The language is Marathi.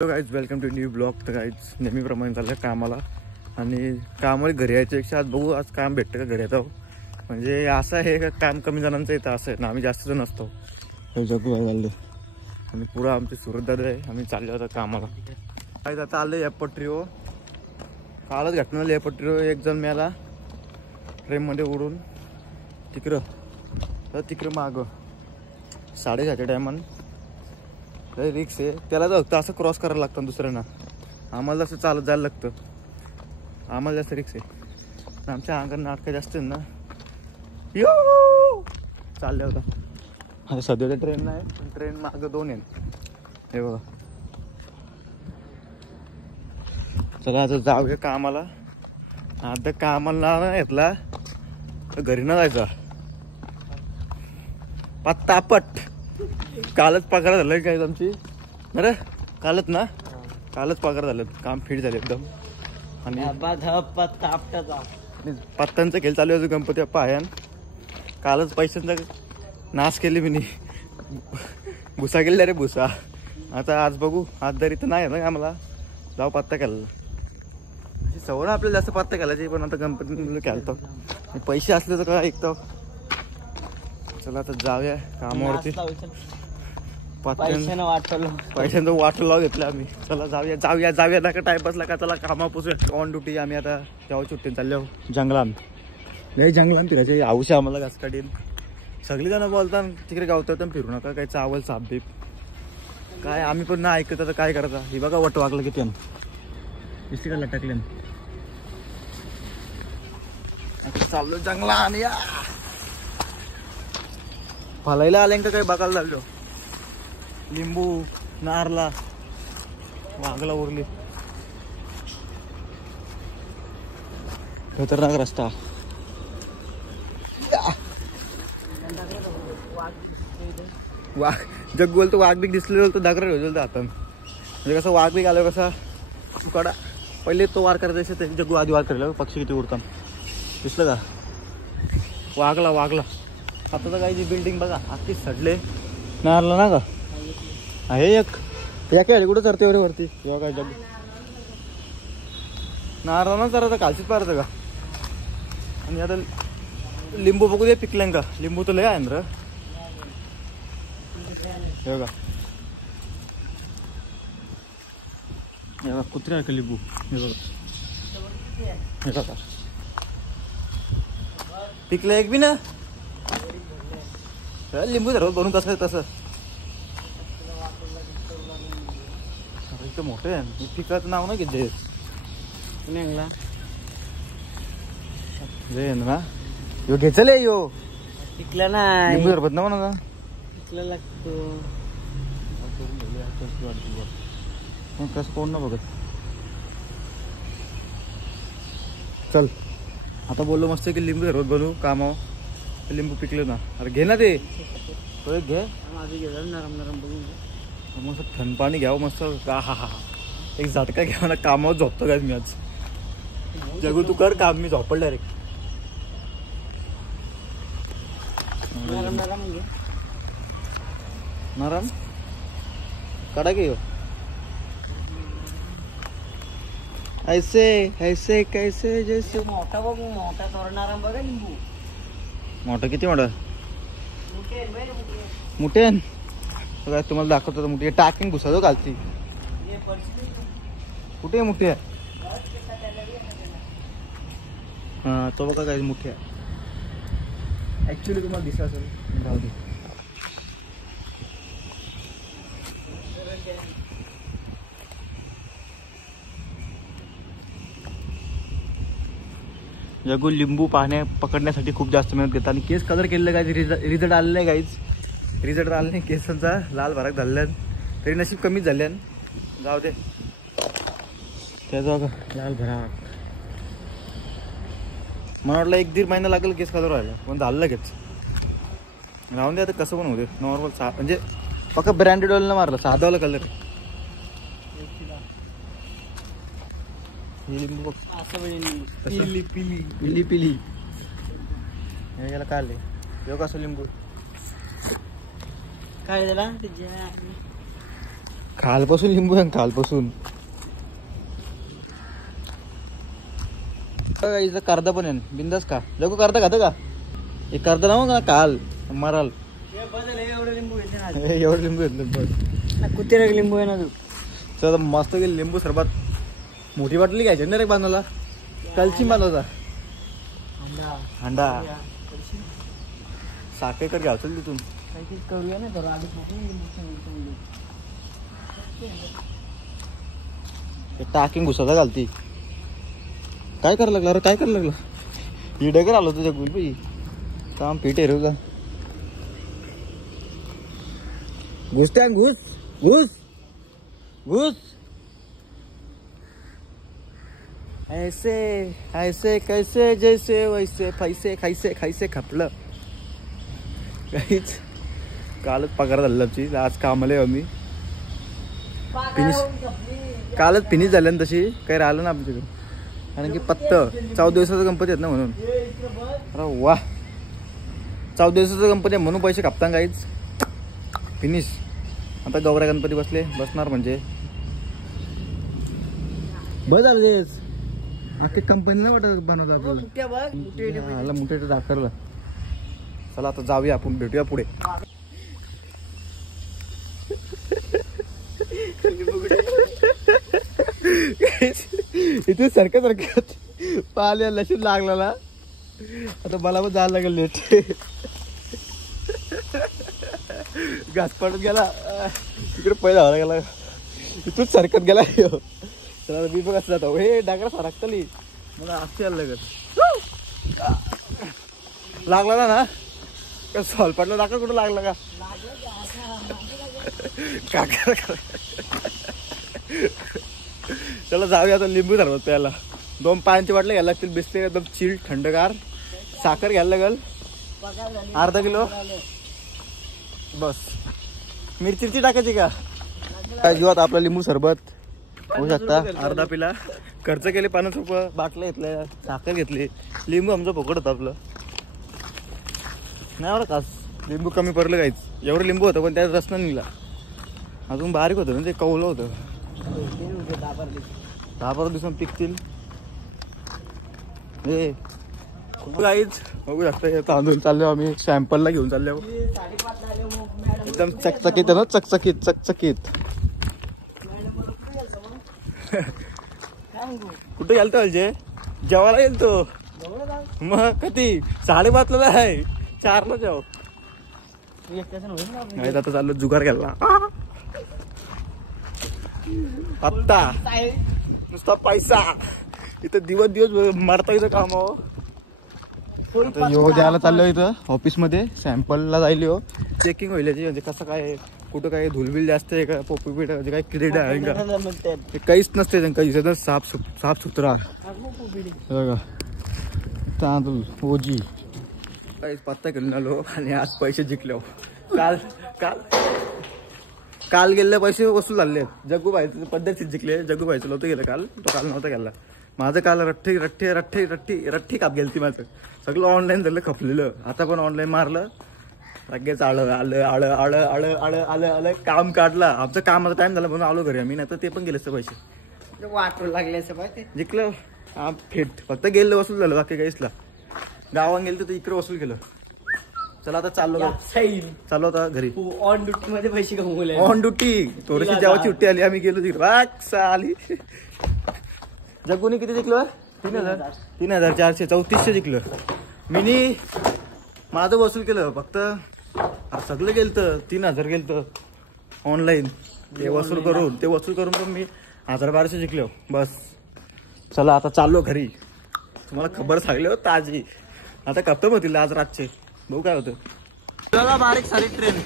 Hello guys, welcome to new blog. तर गाईज नेहमीप्रमाणे चाललं कामाला आणि कामाला घरी यायच्यापेक्षा आज बघू आज काम भेटतं का घरी येतो. म्हणजे असं आहे का काम कमी जणांचं येतं असं आहे ना, आम्ही जास्त जण असतो. हे जगू आहे चालले आणि पुढं आमचे सुरतदादा आहे, आम्ही चाललो होतो कामाला. काय आता आलं या पटरीवर, कालच घटना झाली या पटरीवर. एक जण मेला ट्रेनमध्ये उडून तिकडं मागं 7:30च्या टायमान. रिक्स आहे त्याला फक्त असं क्रॉस करायला लागतं दुसऱ्यांना, आम्हाला जसं चालत जायला लागतं. आम्हाला जास्त रिक्स आहे, आमच्या अंगात नाटकं जास्त आहे ना. यो चालल्या होता आता सध्या ट्रेन नाही, पण ट्रेन मागं 2 आहे. हे बघा, चला आता जाऊया कामाला. आता कामाला नाही घेतला तर घरी ना जायचा पत्तापट. कालच पगार झालं काय आमची, बरं कालच पगार झालं, काम फिट झालं एकदम. आणि पत्त्यांचा खेळ चालू आहे गणपती बाप्पा आहे. कालच पैशांचा नाश केली मी, भुसा केली रे भुसा. आता आज बघू, आज तरी तर नाही ना आम्हाला जाऊ पत्ता खेळायला. सवय आपल्याला जास्त पत्ता खेळायची, पण आता गणपती खेळतो पैसे असले तर काय ऐकतो. चला आता जाऊया कामावरती. पैशांचं वाटलं लावून घेतलं आम्ही. चला जाऊया नका टाइमपास लागा. चला कामापासून ऑन ड्युटी. आम्ही आता तेव्हा सुट्टीन चाललो जंगलात. फिरायचे औषध आम्हाला घास काढीन. सगळी जण बोलतात तिकडे गावतात फिरू नका, काही चावल सापबीप काय. आम्ही पण ना ऐकत आता काय करायचं. हे बघा वट वागलं किती दिसते का लटकले. आता चाललो जंगला आणि फलायला आले का काय बघायला चाललो. लिंबू नारला वाघला उरली. खतरनाक रस्ता. वाघ जग बोलतो, वाघ बीक दिसलेलं तर दाखरा होईल हातात. म्हणजे कसं वाघ बीक आलं कसा कडा पहिले तो वार करायचा ते जग्गू आधी वार करायला. पक्षी किती उडतात दिसलं का. वाघला आता तर काही बिल्डिंग बघा आखी सडले. नारला ना का आहे एक या काय कुठं करते वरती किंवा काय जग नारळ ना जरा कालचीच पारतं का. आणि आता लिंबू बघू दे पिकल्यां का. लिंबू तर लय आहे ना हे बघा. हे बघा कुत्रे आहे का लिंबू. हे बघा पिकलं एक बी ना. लिंबू धरत बनून तसं मोठे आहे. पिकाचं नाव नाही घेत ना यो घेचल यो पिकला नाही. लिंबू धरत ना म्हणा पिकला लागतो कसं कोण ना बघत. चल आता बोललो मस्त की लिंबू धरत बनू कामावर. लिंबू पिकलं ना. अरे घे ना ते घे नरम बघू. मस्त थंड पाणी घ्यावं मस्त. हा एक झटका घ्यावा ना. कामावर झोपतो काय मी आज. जगू तू कर काम, मी झोपल डायरेक्ट. नरम काढा की ऐसे कैसे जैसे. मोठा बघू मोठा तोरणारा बघा लिंबू. मोठा किती मोठा मोठे काय तुम्हाला दाखवतो. मोठी टाकिंग घुसा घालती कुठे मोठी आहे. हा तो बघा काय मोठी आहे. ऍक्च्युली तुम्हाला दिसला असेल. राहू दे. जगू लिंबू पकडण्यासाठी खूप जास्त मेहनत घेतात. आणि केस कलर केलेलं काय रिझल्ट आलेलं आहे गाईज. रिझल्ट आला नाही केसांचा. लाल भराक झाल्यान तरी नशीब कमीच झाल्यान. जाऊ दे त्याचा बघा लाल भराक. मला वाटलं 1-1.5 महिना लागेल केस कलर व्हायला, पण झालं लगेच. राहून दे आता कसं पण होते. नॉर्मल म्हणजे फक्त ब्रँडेड ऑइल न मारलं साधावाला कलर. लिंबू बघ पिली हे गेला काल येऊ कसं लिंबू काय झाला. खालपासून लिंबू आहे खालपासून. इथं कर्दा पण आहे बिंदास का जगू कर्दा खातं का एक कर्दा नाव का काल माराल एवढं लिंबू घेतलं कुत्ते लिंबू आहे ना तू. चल मस्त गेली लिंबू सरबत. मोठी बाटली घ्यायची ना रे बांधायला कलची बांधायचा हांडा साखर घ्यायचं तिथून करूया ना टाकिंग घुसाचा घालती. काय करायला लागला अरे काय करायला लागला इडगर आलो तुझ्या गुल बाई काम पीठ आहे का घुसत्या घुस घुस घुस ऐसे ऐसे कैसे जैसे वैसे पैसे खायचे खायचे खपलं काहीच. कालच पगार झाला आमची आज कामाला आहे आम्ही फिनिश कालच फिनिश झाल्या ना तशी काही राहिलं ना आमच्याकडे कारण की पत्त 14 दिवसाचा गणपती आहेत ना म्हणून. अरे वा 14 दिवसाचा गणपती आहे म्हणून पैसे कापता काहीच फिनिश. आता गौऱ्या गणपती बसणार म्हणजे बस झालं अख्खी कंपनी नाही वाटत बनवतात मोठे दाखवलं. चला आता जाऊया आपण भेटूया पुढे. इथे सारखं पाहिल्या लसूण लागला ना आता मला पण जायला लागेल लेट. घास पडत गेला तिकडे पहिला हवा गेला इथूच सरकत गेला. चला मी बघ असं जातो हे डाकरा सरकतली मला अशी यायला लागत लागला ना का सॉल पडला डाकर कुठं लागला का चला जाऊया आता लिंबू धरवत त्याला 2 पायांची वाटले घ्यायला लागतील बिस्ते एकदम चिल थंडगार. साखर घ्यायला लागल अर्धा किलो बस. मिरची टाकायची का काय जीवात आपला लिंबू सरबत होऊ शकता. अर्धा पिला खर्च केले 50 रुपये बाटल्या घेतल्या साखर घेतली लिंबू आमचं फुकट होतं आपलं नाही एवढं खास लिंबू कमी पडलं काहीच. एवढं लिंबू होतं पण त्यात रस नाही निघला अजून बारीक होतं ना ते कवलं होतं. 10-12 दिवसांनी पिकतील हे काहीच बघू शकता. तांदूळ चाललो आम्ही सॅम्पलला घेऊन चाललो एकदम चकचकीत ना चकचकीत चकचकीत. कुठे गेलतो म्हणजे जेवायला गेलतो मग कधी 5:30 आहे 4ला जाऊ नाही आता चाललो जुगार घ्यायला आत्ता नुसता पैसा इथं दिवस मरता इथं काम यो द्यायला चाललो इथं ऑफिस मध्ये सॅम्पलला जाईल हो चेकिंग होईल याची म्हणजे कसं काय कुठं काय धुलबिल जास्त आहे का पोपी पीठ म्हणजे काय क्रेड आहे का काहीच नसते त्यांना साफ सुथरा बघा तांदूळ ओजी काहीच पत्ता केलं आलो आणि आज पैसे जिंकलो. काल गेलेले पैसे वसूल झाले जग्गू भाईचं पद्धतीत जिंकले. जग्गू भाईचं नव्हतं गेलं काल नव्हता गेला माझं काल रठ्ठी काप गेली ती माझं सगळं ऑनलाईन झालं खपलेलं. आता पण ऑनलाईन मारलं लगेच आलं काम काढलं आमचं कामाचा टाइम झाला म्हणून आलो घरी आम्ही नाही तर ते पण गेले पैसे वाटू लागले जिंकलं फेट फक्त गेलं वसूल झालं बाकी काहीचला. गावात गेलं तर इकडे वसूल केलं. चला आता चाललो आता घरी ऑन ड्युटी मध्ये पैसे कमवले ऑन ड्युटी थोडीशी जेव्हा सुट्टी आली आम्ही गेलो तिकडे आली. जग्गूने किती जिंकलं 3,434 जिंकलं. मिनी माझं वसूल केलं फक्त सगळं गेलं 3,000 गेलं ऑनलाईन ते वसूल करून पण मी 1,000-1,200 जिंकलो बस. चला आता चाललो घरी. तुम्हाला खबर सांगले हो ताजी आता कप्तर होतील आज रातचे भाऊ काय होतं. बारीक सारी ट्रेन